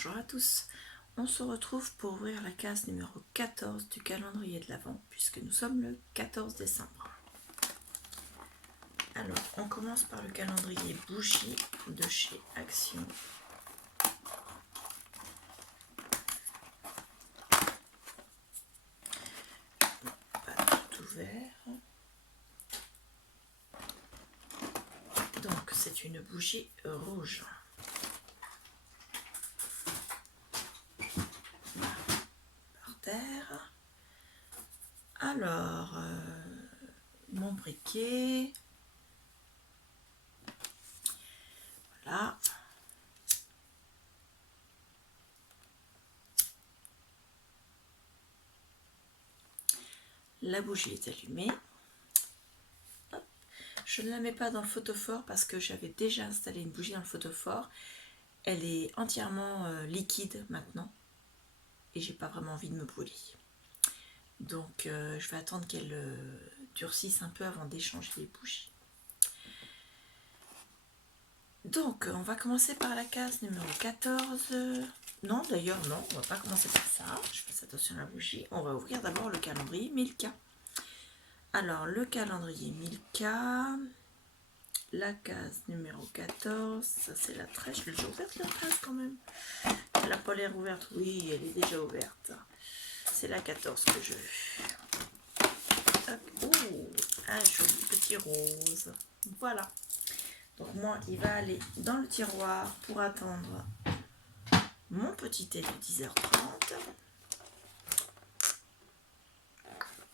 Bonjour à tous, on se retrouve pour ouvrir la case numéro 14 du calendrier de l'Avent puisque nous sommes le 14 décembre. Alors, on commence par le calendrier bougie de chez Action. Pas tout ouvert. Donc, c'est une bougie rouge. Par terre. Alors, mon briquet. Voilà. La bougie est allumée. Hop. Je ne la mets pas dans le photophore parce que j'avais déjà installé une bougie dans le photophore. Elle est entièrement liquide maintenant et j'ai pas vraiment envie de me brûler. Donc je vais attendre qu'elle durcisse un peu avant d'échanger les bougies. Donc on va commencer par la case numéro 14. Non d'ailleurs non, on va pas commencer par ça. Je fais attention à la bougie. On va ouvrir d'abord le calendrier Milka. Alors le calendrier Milka, la case numéro 14, ça c'est la 13. Je l'ai déjà ouverte la 13 quand même. Elle n'a pas l'air ouverte. Oui, elle est déjà ouverte. C'est la 14 que je veux. Oh, un joli petit rose. Voilà. Donc moi, il va aller dans le tiroir pour attendre mon petit thé de 10h30.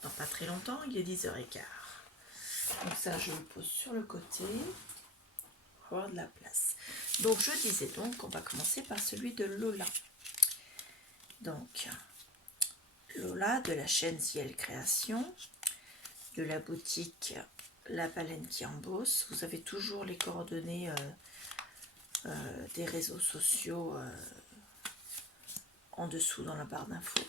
Dans pas très longtemps, il est 10h15. Donc ça, je le pose sur le côté pour avoir de la place. Donc je disais donc qu'on va commencer par celui de Lola. Donc Lola de la chaîne Ciel Création, de la boutique La Baleine qui embosse. Vous avez toujours les coordonnées des réseaux sociaux en dessous dans la barre d'infos.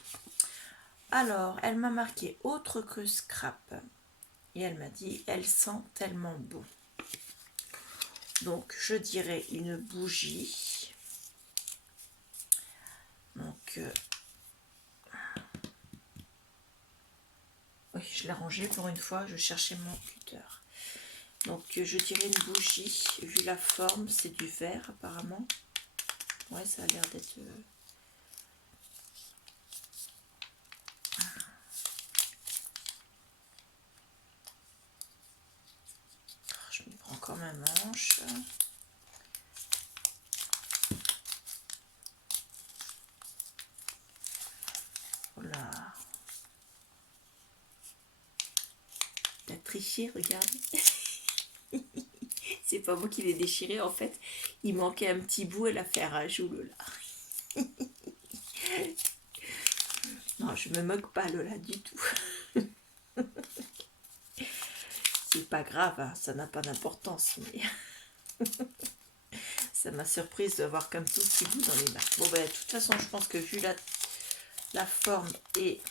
Alors, elle m'a marqué autre que scrap et elle m'a dit elle sent tellement bon. Donc, je dirais une bougie. Donc, oui, je l'ai rangée pour une fois, je cherchais mon cutter. Donc, je dirais une bougie, vu la forme, c'est du verre apparemment. Ouais, ça a l'air d'être... Je me prends comme un manche. Voilà. T'as triché, regarde. C'est pas moi qui l'ai déchiré, en fait. Il manquait un petit bout, elle a fait un rajout, Lola. Non, je me moque pas, Lola, du tout. C'est pas grave, hein, ça n'a pas d'importance, mais ça m'a surprise de voir comme tout petit bout dans les mains. Bon, ben, de toute façon, je pense que vu la forme et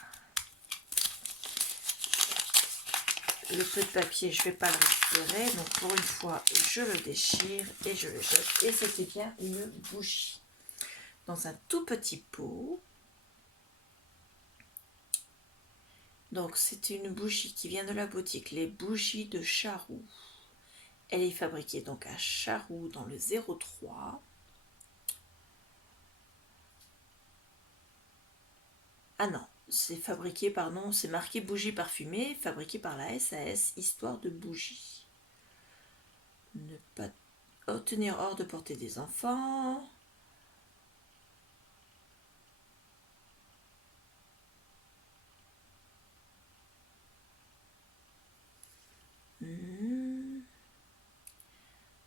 le peu de papier, je vais pas le récupérer. Donc, pour une fois, je le déchire et je le jette. Et c'était bien une bougie. Dans un tout petit pot. Donc, c'est une bougie qui vient de la boutique Les Bougies de Charroux. Elle est fabriquée donc à Charroux dans le 03. Ah non, c'est fabriqué, pardon, c'est marqué bougie parfumée, fabriquée par la SAS, Histoire de bougie. Ne pas tenir hors de portée des enfants.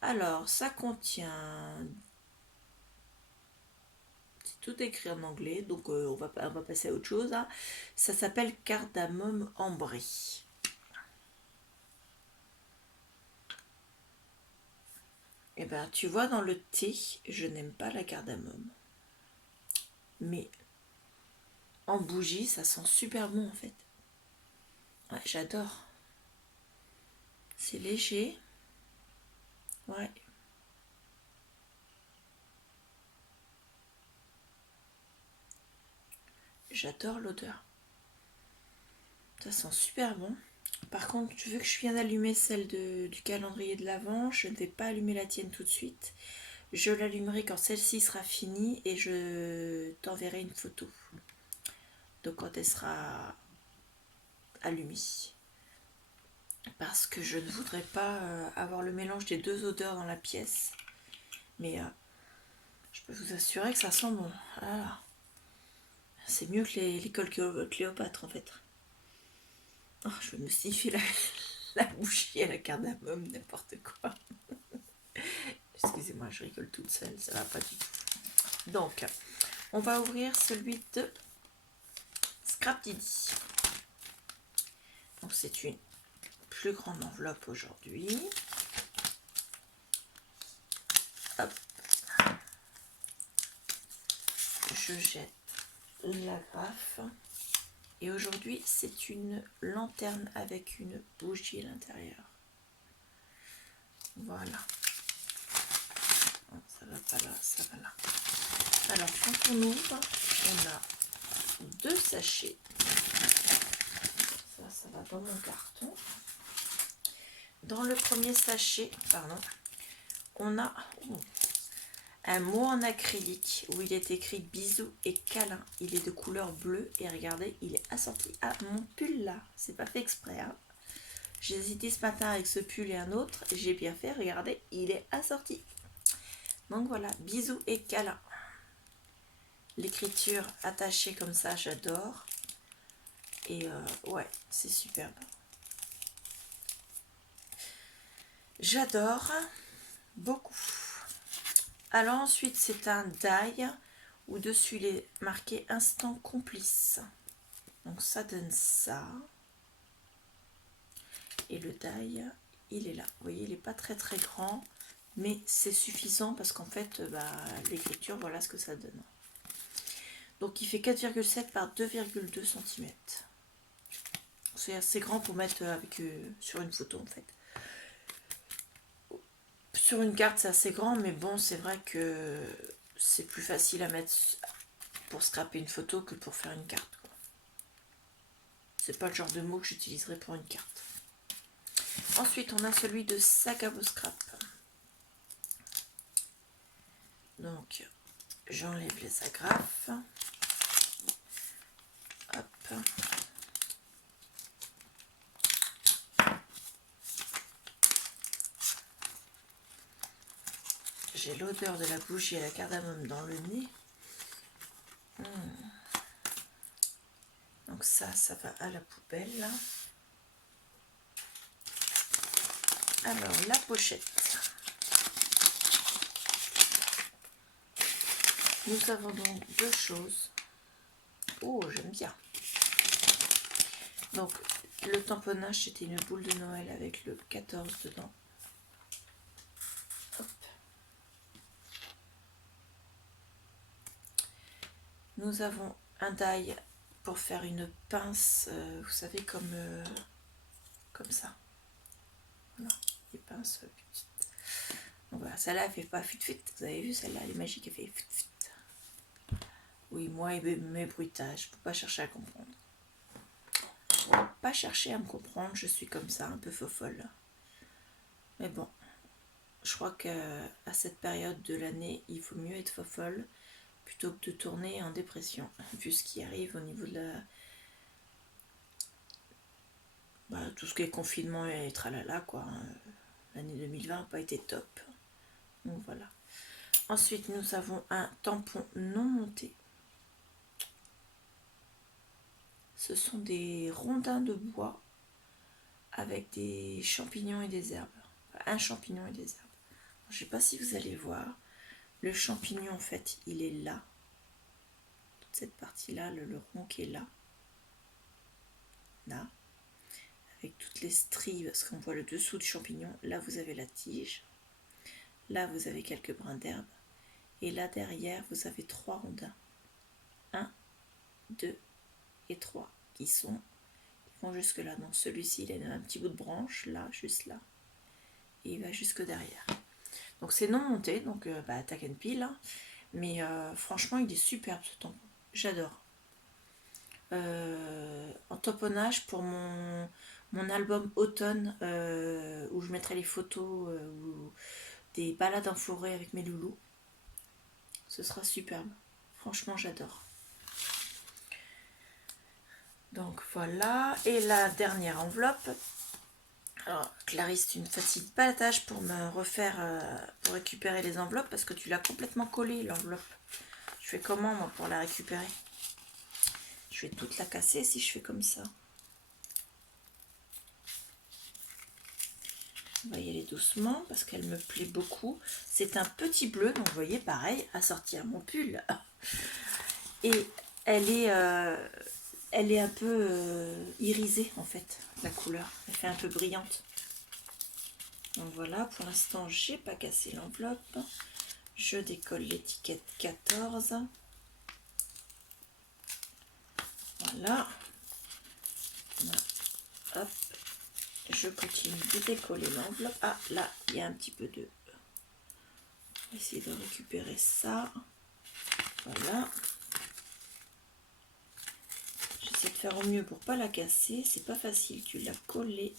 Alors, ça contient... C'est tout écrit en anglais, donc on va passer à autre chose. Hein. Ça s'appelle cardamome ambré. Et ben, tu vois, dans le thé, je n'aime pas la cardamome. Mais en bougie, ça sent super bon en fait. Ouais, j'adore. C'est léger. Ouais. j'adore l'odeur. Ça sent super bon. Par contre, vu que je viens d'allumer celle du calendrier de l'Avent, je ne vais pas allumer la tienne tout de suite. Je l'allumerai quand celle-ci sera finie et je t'enverrai une photo. Donc quand elle sera allumée. Parce que je ne voudrais pas avoir le mélange des deux odeurs dans la pièce. Mais je peux vous assurer que ça sent bon. Voilà. C'est mieux que les cols Cléopâtre en fait. Oh, je vais me sniffer la bougie à la cardamome, n'importe quoi. Excusez-moi, je rigole toute seule, ça va pas du tout. Donc, on va ouvrir celui de Scrap Didi. Donc, c'est une plus grande enveloppe aujourd'hui. Hop. Je jette la graffe. Et aujourd'hui, c'est une lanterne avec une bougie à l'intérieur. Voilà. Ça va pas là, ça va là. Alors, quand on ouvre, on a 2 sachets. Ça va dans mon carton. Dans le premier sachet, on a un mot en acrylique où il est écrit bisous et câlin. Il est de couleur bleue et regardez, il est assorti à mon pull là. C'est pas fait exprès. Hein. J'ai hésité ce matin avec ce pull et un autre. J'ai bien fait, regardez, il est assorti. Donc voilà, bisous et câlin. L'écriture attachée comme ça, j'adore. Et ouais, c'est superbe. J'adore beaucoup. Alors ensuite, c'est un die où dessus il est marqué instant complice. Donc ça donne ça. Et le die, il est là. Vous voyez, il n'est pas très très grand, mais c'est suffisant parce qu'en fait, l'écriture, voilà ce que ça donne. Donc il fait 4,7 par 2,2 cm. C'est assez grand pour mettre sur une photo en fait. Sur une carte c'est assez grand, mais bon, c'est vrai que c'est plus facile à mettre pour scraper une photo que pour faire une carte. C'est pas le genre de mot que j'utiliserai pour une carte. Ensuite, on a celui de Sac à Beau Scrap. Donc, j'enlève les agrafes. Hop. J'ai l'odeur de la bougie à la cardamome dans le nez. Donc ça va à la poubelle. Là. Alors, la pochette. Nous avons donc 2 choses. Oh, j'aime bien. Donc, le tamponnage, c'était une boule de Noël avec le 14 dedans. Hop. Nous avons un die pour faire une pince, vous savez, comme ça. Voilà, des pinces petites. Donc voilà, celle-là, elle fait pas fit-fit. Vous avez vu, celle-là, elle est magique, elle fait fit-fit. Oui, moi et mes bruitages, je ne peux pas chercher à comprendre. Pas chercher à me comprendre, je suis comme ça, un peu fofolle. Mais bon, je crois qu'à cette période de l'année, il faut mieux être fofolle plutôt que de tourner en dépression, vu ce qui arrive au niveau de tout ce qui est confinement et tralala, quoi. L'année 2020 n'a pas été top. Donc voilà. Ensuite, nous avons un tampon non monté. Ce sont des rondins de bois avec des champignons et des herbes. Enfin, un champignon et des herbes. Je ne sais pas si vous allez voir. Le champignon, en fait, il est là. Toute cette partie-là, le rond qui est là. Là. Avec toutes les stries, parce qu'on voit le dessous du champignon. Là, vous avez la tige. Là, vous avez quelques brins d'herbe. Et là, derrière, vous avez 3 rondins. 1, 2 et 3 qui vont jusque là. Donc celui-ci, il a un petit bout de branche, là, juste là. Et il va jusque derrière. Donc c'est non monté, donc tac and peel. Hein. Mais franchement, il est superbe ce tampon. J'adore. en tamponnage pour mon album automne où je mettrai les photos ou des balades en forêt avec mes loulous. Ce sera superbe. Franchement, j'adore. Donc voilà. Et la dernière enveloppe. Alors, Clarisse, tu ne fatigues pas la tâche pour me refaire, pour récupérer les enveloppes parce que tu l'as complètement collée, l'enveloppe. Je fais comment, moi, pour la récupérer? Je vais toute la casser si je fais comme ça. On va y aller doucement parce qu'elle me plaît beaucoup. C'est un petit bleu, donc vous voyez, pareil, assorti à mon pull. Et elle est un peu irisée, en fait, la couleur. Elle fait un peu brillante. Donc voilà, pour l'instant, j'ai pas cassé l'enveloppe. Je décolle l'étiquette 14. Voilà. Hop. Je continue de décoller l'enveloppe. Ah, là, il y a un petit peu de... On va essayer de récupérer ça. Voilà. J'essaie de faire au mieux pour pas la casser. C'est pas facile, tu l'as collée.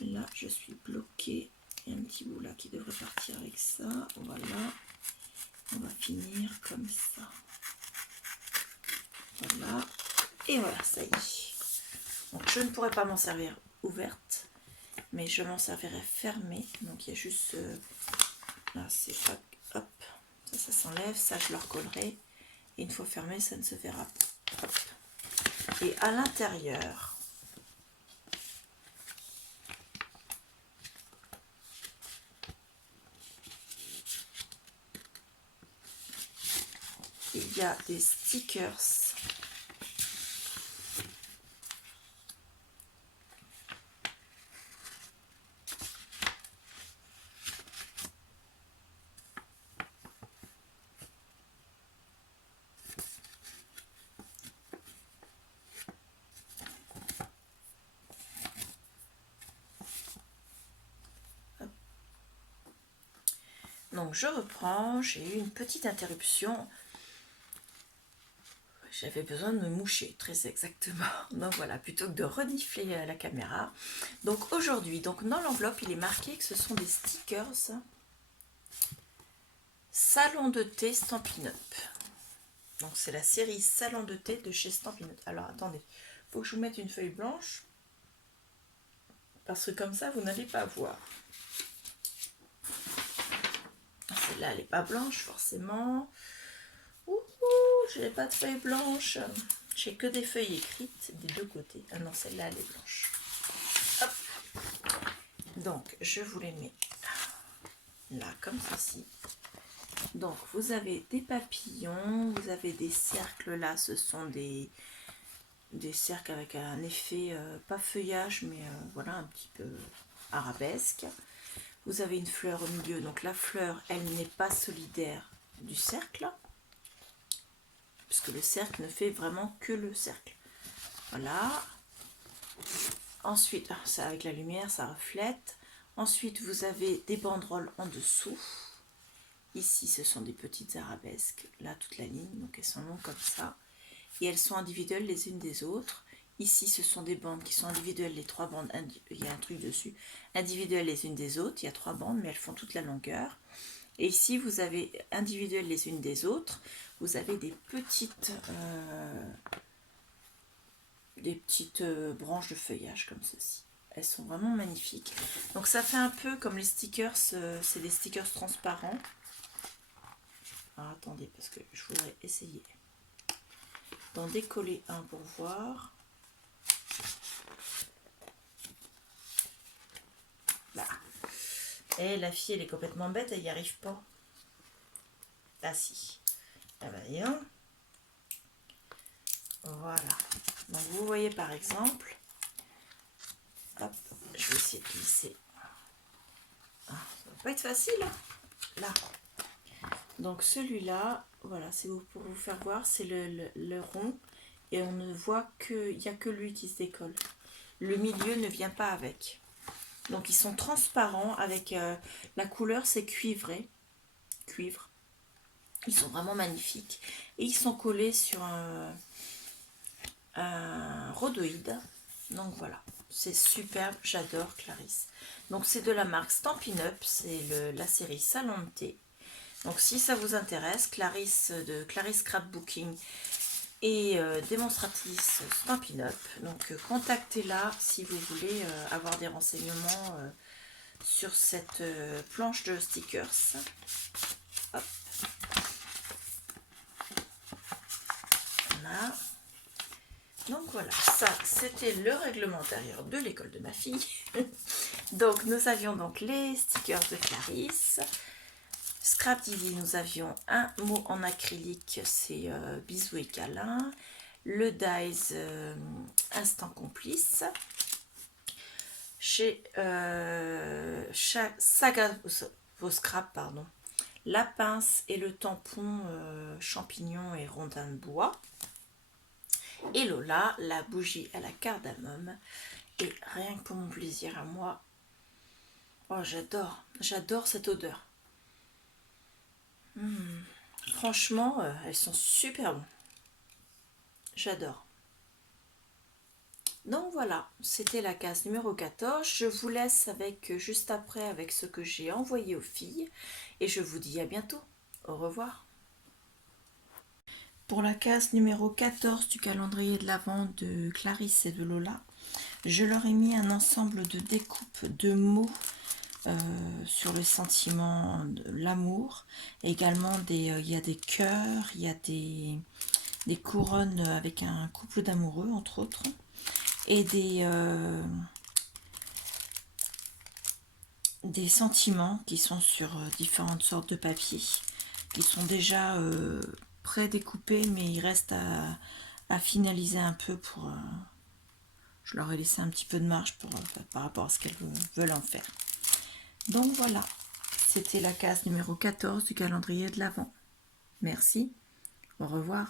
Là, je suis bloquée. Il y a un petit bout là qui devrait partir avec ça. Voilà. On va finir comme ça. Voilà. Et voilà, ça y est. Donc, je ne pourrais pas m'en servir ouverte, mais je m'en servirai fermée. Donc, il y a juste... là, c'est pas... Hop. Ça s'enlève. Ça, je le recollerai. Et une fois fermé, ça ne se verra pas. Hop. Et à l'intérieur... il y a des stickers. Hop. Donc je reprends, j'ai eu une petite interruption. J'avais besoin de me moucher, très exactement. Donc voilà, plutôt que de renifler la caméra. Donc aujourd'hui, donc dans l'enveloppe, il est marqué que ce sont des stickers Salon de thé Stampin' Up. Donc c'est la série Salon de thé de chez Stampin' Up. Alors attendez, il faut que je vous mette une feuille blanche. Parce que comme ça, vous n'allez pas voir. Celle-là, elle n'est pas blanche forcément. Je n'ai pas de feuille blanche. J'ai que des feuilles écrites des deux côtés. Ah non, celle-là, elle est blanche. Hop. Donc, je vous les mets là, comme ceci. Donc, vous avez des papillons, vous avez des cercles là. Ce sont des cercles avec un effet, pas feuillage, mais voilà, un petit peu arabesque. Vous avez une fleur au milieu. Donc, la fleur, elle n'est pas solidaire du cercle. Puisque le cercle ne fait vraiment que le cercle. Voilà. Ensuite, ça avec la lumière, ça reflète. Ensuite, vous avez des banderoles en dessous. Ici, ce sont des petites arabesques. Là, toute la ligne. Donc, elles sont longues comme ça. Et elles sont individuelles les unes des autres. Ici, ce sont des bandes qui sont individuelles. Les trois bandes, il y a un truc dessus. Individuelles les unes des autres. Il y a trois bandes, mais elles font toute la longueur. Et ici, vous avez individuelles les unes des autres. Vous avez des petites branches de feuillage comme ceci. Elles sont vraiment magnifiques. Donc ça fait un peu comme les stickers, c'est des stickers transparents. Alors, attendez, parce que je voudrais essayer d'en décoller un pour voir. Là. Et la fille, elle est complètement bête, elle n'y arrive pas. Ah si. Ah bah bien. Voilà. Donc vous voyez par exemple, hop, je vais essayer de glisser. Ah, ça va pas être facile, hein. Là. Donc celui-là, voilà, c'est pour vous faire voir, c'est le rond et on ne voit que, il n'y a que lui qui se décolle. Le milieu ne vient pas avec. Donc ils sont transparents avec la couleur, c'est cuivré, cuivre. Ils sont vraiment magnifiques et ils sont collés sur un un rhodoïde. Donc voilà, c'est superbe, j'adore Clarisse. Donc c'est de la marque Stampin' Up, c'est la série Salon de thé. Donc si ça vous intéresse, Clarisse de Clarisse Scrapbooking et démonstratrice Stampin' Up. Donc contactez-la si vous voulez avoir des renseignements sur cette planche de stickers. Hop. Voilà. Donc voilà, ça c'était le règlement intérieur de l'école de ma fille. Donc nous avions donc les stickers de Clarisse. Scrap Divi, nous avions un mot en acrylique, c'est bisous et câlins. Le Dies Instant Complice. Chez Saga vos scraps, pardon, la pince et le tampon champignon et rondin de bois. Et Lola, la bougie à la cardamome. Et rien que pour mon plaisir à moi, oh j'adore cette odeur. Franchement, elles sont super bonnes. J'adore. Donc voilà, c'était la case numéro 14. Je vous laisse avec juste après avec ce que j'ai envoyé aux filles. Et je vous dis à bientôt. Au revoir. Pour la case numéro 14 du calendrier de l'Avent de Clarisse et de Lola, je leur ai mis un ensemble de découpes de mots sur le sentiment de l'amour. Également, il y a des cœurs, il y a des couronnes avec un couple d'amoureux, entre autres. Et des sentiments qui sont sur différentes sortes de papiers, qui sont déjà pré-découpés, mais il reste à finaliser un peu pour... je leur ai laissé un petit peu de marge par rapport à ce qu'elles veulent en faire. Donc voilà, c'était la case numéro 14 du calendrier de l'Avent. Merci, au revoir.